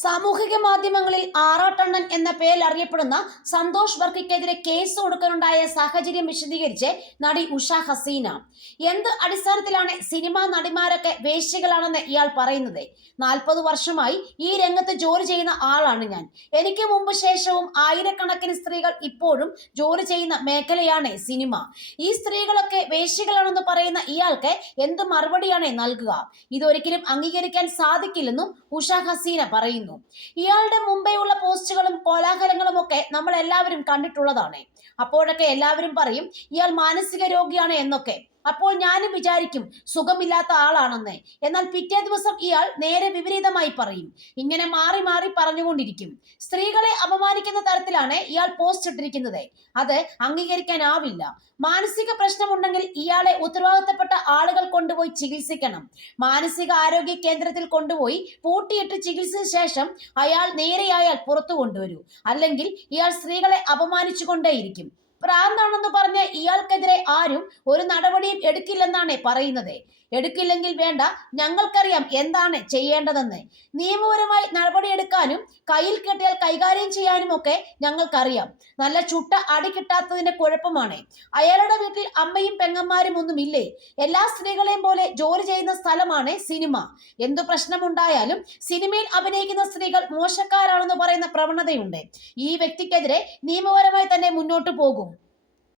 സാമൂഹിക മാധ്യമങ്ങളിൽ ആറാട്ടണ്ണൻ എന്ന പേരിൽ അറിയപ്പെടുന്ന സന്തോഷ് വർക്കിക്കെതിരെ കേസ് കൊടുക്കാനുണ്ടായ സാഹചര്യം വിശദീകരിച്ച് നടി ഉഷ ഹസീന. എന്ത് അടിസ്ഥാനത്തിലാണ് സിനിമാ നടിമാരൊക്കെ വേശ്യകളാണെന്ന് ഇയാൾ പറയുന്നത്? നാൽപ്പത് വർഷമായി ഈ രംഗത്ത് ജോലി ചെയ്യുന്ന ആളാണ് ഞാൻ. എനിക്ക് മുമ്പ് ശേഷവും ആയിരക്കണക്കിന് സ്ത്രീകൾ ഇപ്പോഴും ജോലി ചെയ്യുന്ന മേഖലയാണ് സിനിമ. ഈ സ്ത്രീകളൊക്കെ വേശ്യകളാണെന്ന് പറയുന്ന ഇയാൾക്ക് എന്ത് മറുപടിയാണ് നൽകുക? ഇതൊരിക്കലും അംഗീകരിക്കാൻ സാധിക്കില്ലെന്നും ഉഷ ഹസീന പറയുന്നു. ഇയാളുടെ മുമ്പെയുള്ള പോസ്റ്റുകളും കോലാഹലങ്ങളും ഒക്കെ നമ്മൾ എല്ലാവരും കണ്ടിട്ടുള്ളതാണ്. അപ്പോഴൊക്കെ എല്ലാവരും പറയും ഇയാൾ മാനസിക രോഗിയാണ് എന്നൊക്കെ. അപ്പോൾ ഞാനും വിചാരിക്കും സുഖമില്ലാത്ത ആളാണെന്ന്. എന്നാൽ പിറ്റേ ദിവസം ഇയാൾ നേരെ വിപരീതമായി പറയും. ഇങ്ങനെ മാറി മാറി പറഞ്ഞുകൊണ്ടിരിക്കും. സ്ത്രീകളെ അപമാനിക്കുന്ന തരത്തിലാണ് ഇയാൾ പോസ്റ്റ് ഇട്ടിരിക്കുന്നത്. അത് അംഗീകരിക്കാനാവില്ല. മാനസിക പ്രശ്നമുണ്ടെങ്കിൽ ഇയാളെ ഉത്തരവാദിത്തപ്പെട്ട ആളുകൾ കൊണ്ടുപോയി ചികിത്സിക്കണം. മാനസിക ആരോഗ്യ കേന്ദ്രത്തിൽ കൊണ്ടുപോയി പൂട്ടിയിട്ട് ചികിത്സിച്ച ശേഷം അയാൾ നേരെയായാൽ പുറത്തു കൊണ്ടുവരൂ. അല്ലെങ്കിൽ ഇയാൾ സ്ത്രീകളെ അപമാനിച്ചുകൊണ്ടേയിരിക്കും. ഭ്രാന്താണെന്ന് പറഞ്ഞ് ഇയാൾക്കെതിരെ ആരും ഒരു നടപടിയും എടുക്കില്ലെന്നാണ് പറയുന്നത്. എടുക്കില്ലെങ്കിൽ വേണ്ട ഞങ്ങൾക്കറിയാം എന്താണ് ചെയ്യേണ്ടതെന്ന്. നിയമപരമായി നടപടിയെടുക്കാനും കയ്യിൽ കെട്ടിയാൽ കൈകാര്യം ചെയ്യാനും ഒക്കെ ഞങ്ങൾക്കറിയാം. നല്ല ചുട്ട അടി കിട്ടാത്തതിന്റെ കുഴപ്പമാണ്. അയാളുടെ വീട്ടിൽ അമ്മയും പെങ്ങന്മാരും ഒന്നുമില്ലേ എല്ലാ സ്ത്രീകളെയും പോലെ ജോലി ചെയ്യുന്ന സ്ഥലമാണ് സിനിമ. എന്തു പ്രശ്നമുണ്ടായാലും സിനിമയിൽ അഭിനയിക്കുന്ന സ്ത്രീകൾ മോശക്കാരാണെന്ന് പറയുന്ന പ്രവണതയുണ്ട്. ഈ വ്യക്തിക്കെതിരെ നിയമപരമായി തന്നെ മുന്നോട്ട് പോകും.